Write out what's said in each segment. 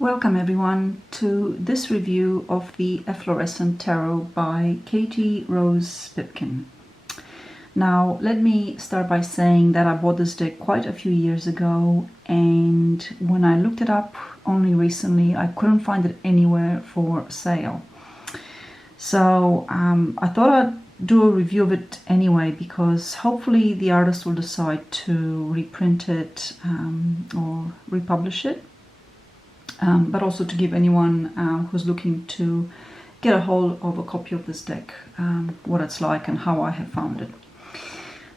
Welcome everyone to this review of the Efflorescent Tarot by Katie Rose Pipkin. Now let me start by saying that I bought this deck quite a few years ago, and when I looked it up only recently I couldn't find it anywhere for sale. So I thought I'd do a review of it anyway, because hopefully the artist will decide to reprint it or republish it. But also to give anyone who's looking to get a hold of a copy of this deck, what it's like and how I have found it.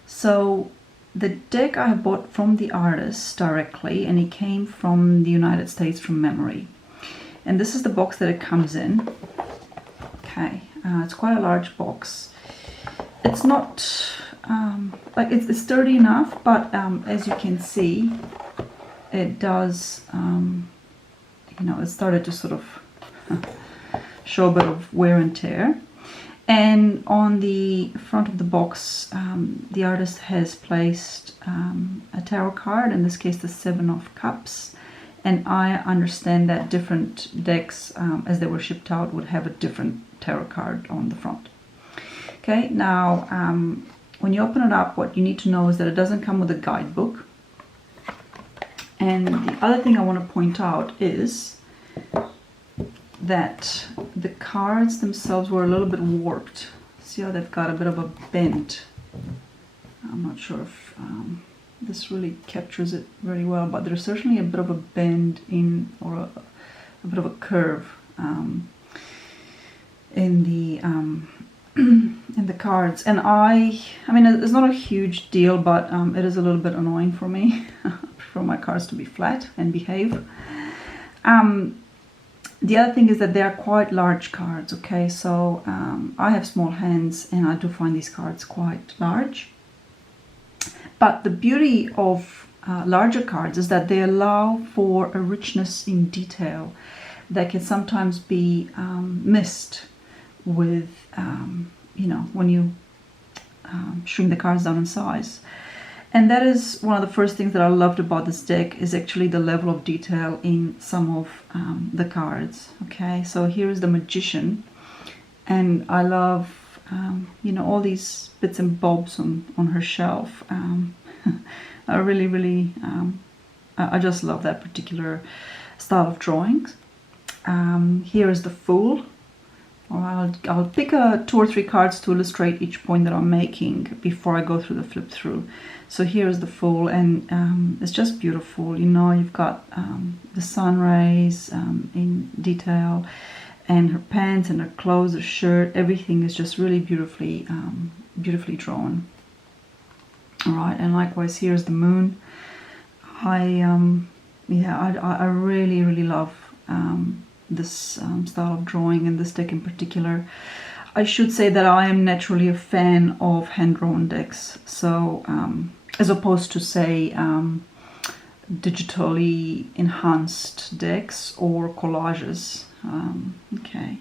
So the deck I have bought from the artist directly, and it came from the United States from memory. And this is the box that it comes in. Okay, it's quite a large box. It's not, like it's sturdy enough, but as you can see, it does, you know, it started to sort of show a bit of wear and tear. And on the front of the box, the artist has placed a tarot card, in this case the Seven of Cups. And I understand that different decks, as they were shipped out, would have a different tarot card on the front. Okay, now when you open it up, what you need to know is that it doesn't come with a guidebook. And the other thing I want to point out is that the cards themselves were a little bit warped. See how they've got a bit of a bend? I'm not sure if this really captures it very well, but there's certainly a bit of a bend in, or a bit of a curve in the in the cards. And I mean, it's not a huge deal, but it is a little bit annoying for me. For my cards to be flat and behave. The other thing is that they are quite large cards, okay? So I have small hands and I do find these cards quite large. But the beauty of larger cards is that they allow for a richness in detail that can sometimes be missed with, you know, when you shrink the cards down in size. And that is one of the first things that I loved about this deck, is actually the level of detail in some of the cards. Okay, so here's the Magician, and I love, you know, all these bits and bobs on her shelf. I really, I just love that particular style of drawings. Here is the Fool. I'll pick 2 or 3 cards to illustrate each point that I'm making before I go through the flip through. So here's the Fool, and it's just beautiful. You know, you've got the sun rays in detail, and her pants and her clothes, her shirt, everything is just really beautifully drawn. All right, and likewise here's the Moon. I really love this style of drawing, and this deck in particular. I should say that I am naturally a fan of hand-drawn decks, so as opposed to, say, digitally enhanced decks or collages. Okay,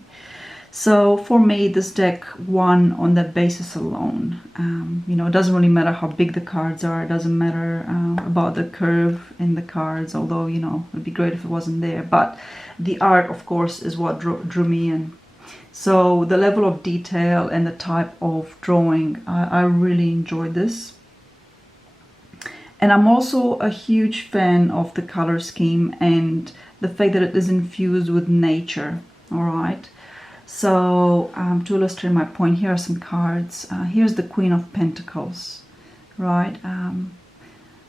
so for me this deck won on that basis alone. You know, it doesn't really matter how big the cards are, it doesn't matter about the curve in the cards, although, you know, it would be great if it wasn't there, but the art, of course, is what drew me in. So the level of detail and the type of drawing, I really enjoyed this. And I'm also a huge fan of the color scheme and the fact that it is infused with nature. All right, so to illustrate my point, here are some cards. Here's the Queen of Pentacles, right?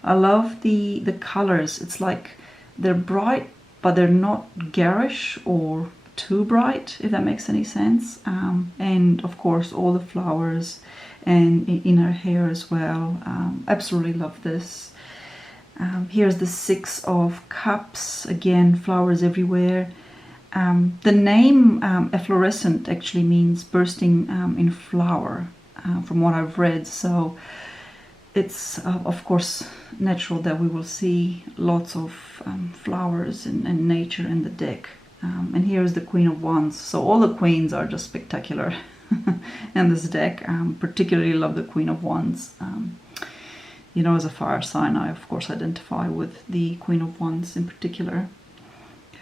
I love the colors. It's like they're bright, but they're not garish or too bright, if that makes any sense. And of course all the flowers and in her hair as well. Absolutely love this. Here's the Six of Cups, again, flowers everywhere. The name efflorescent actually means bursting in flower, from what I've read, so it's of course natural that we will see lots of flowers and nature in the deck. And here is the Queen of Wands, so all the queens are just spectacular in this deck. Particularly love the Queen of Wands. You know, as a fire sign, I of course identify with the Queen of Wands in particular.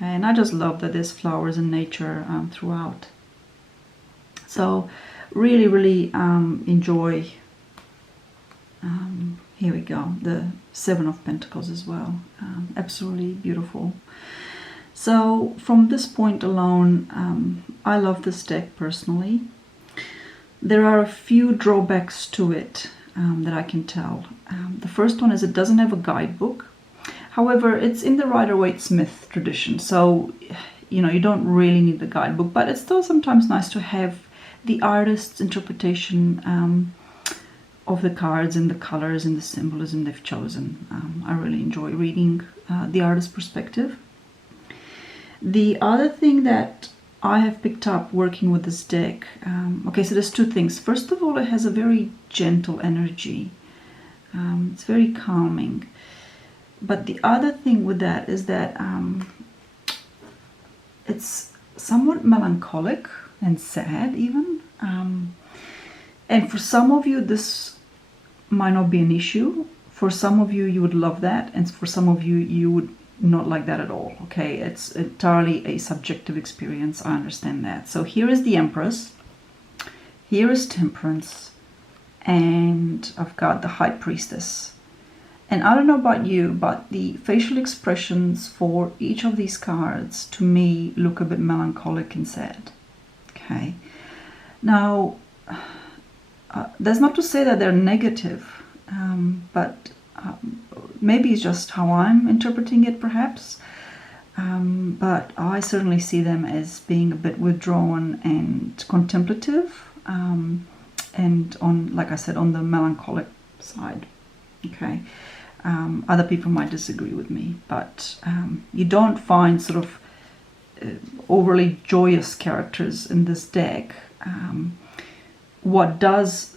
Okay, and I just love that there's flowers and nature throughout. So really, really enjoy, here we go, the Seven of Pentacles as well. Absolutely beautiful. So from this point alone, I love this deck personally. There are a few drawbacks to it that I can tell. The first one is it doesn't have a guidebook. However, it's in the Rider-Waite-Smith tradition, so you don't really need the guidebook, but it's still sometimes nice to have the artist's interpretation of the cards and the colors and the symbolism they've chosen. I really enjoy reading the artist's perspective. The other thing that I have picked up working with this deck, okay, so there's two things. First of all, it has a very gentle energy. It's very calming. But the other thing with that is that it's somewhat melancholic and sad even. And for some of you, this might not be an issue. For some of you, you would love that. And for some of you, you would not like that at all. Okay, it's entirely a subjective experience. I understand that. So here is the Empress. Here is Temperance. And I've got the High Priestess. And I don't know about you, but the facial expressions for each of these cards, to me, look a bit melancholic and sad. Okay. Now, that's not to say that they're negative, but maybe it's just how I'm interpreting it, perhaps. But I certainly see them as being a bit withdrawn and contemplative, and on, like I said, on the melancholic side. Okay. Other people might disagree with me, but you don't find sort of overly joyous characters in this deck. What does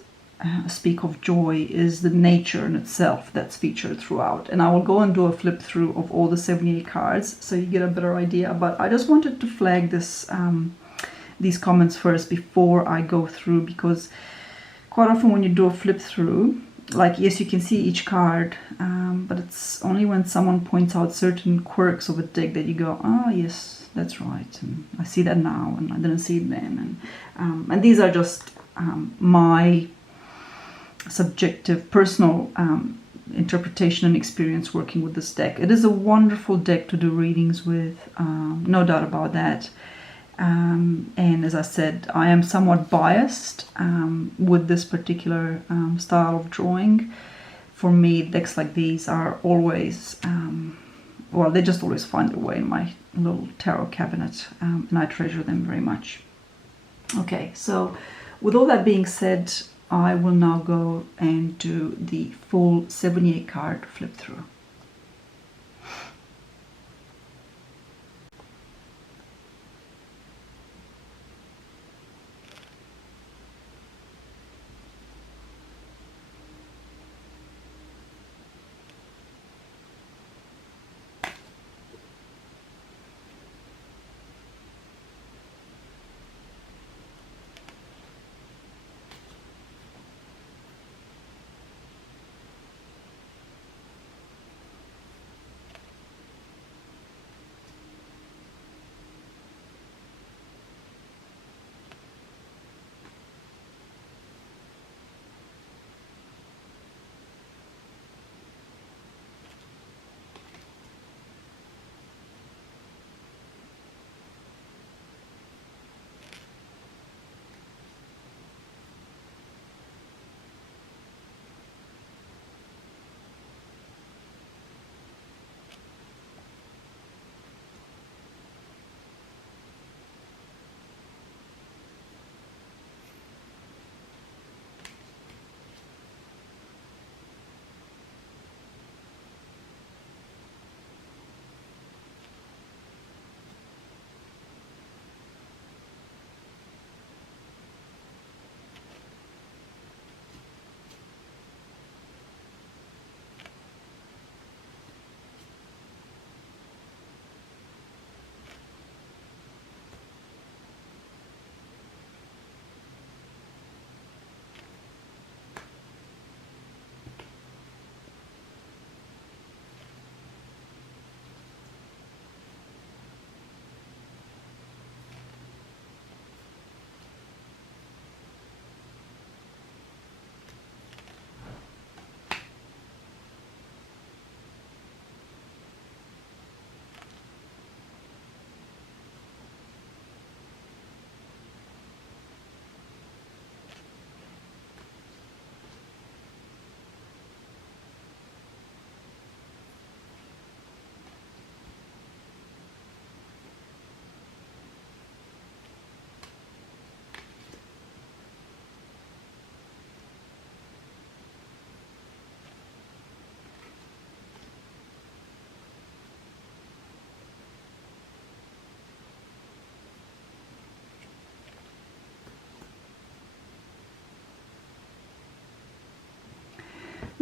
speak of joy is the nature in itself that's featured throughout. And I will go and do a flip through of all the 78 cards so you get a better idea. But I just wanted to flag this, these comments first before I go through, because quite often when you do a flip through, like, yes, you can see each card, but it's only when someone points out certain quirks of a deck that you go, oh yes, that's right, and I see that now, and I didn't see it then. And these are just my subjective, personal interpretation and experience working with this deck. It is a wonderful deck to do readings with, no doubt about that. And as I said, I am somewhat biased with this particular style of drawing. For me, decks like these are always, well, they just always find their way in my little tarot cabinet, and I treasure them very much. Okay, so with all that being said, I will now go and do the full 78 card flip through.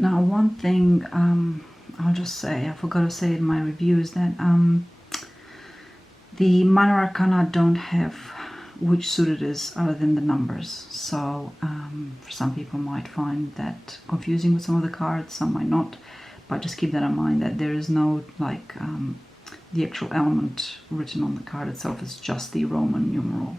Now, one thing I'll just say, I forgot to say in my review, is that the minor arcana don't have which suit it is other than the numbers. So for some people might find that confusing with some of the cards, some might not. But just keep that in mind, that there is no like the actual element written on the card itself. It's just the Roman numeral.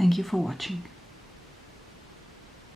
Thank you for watching.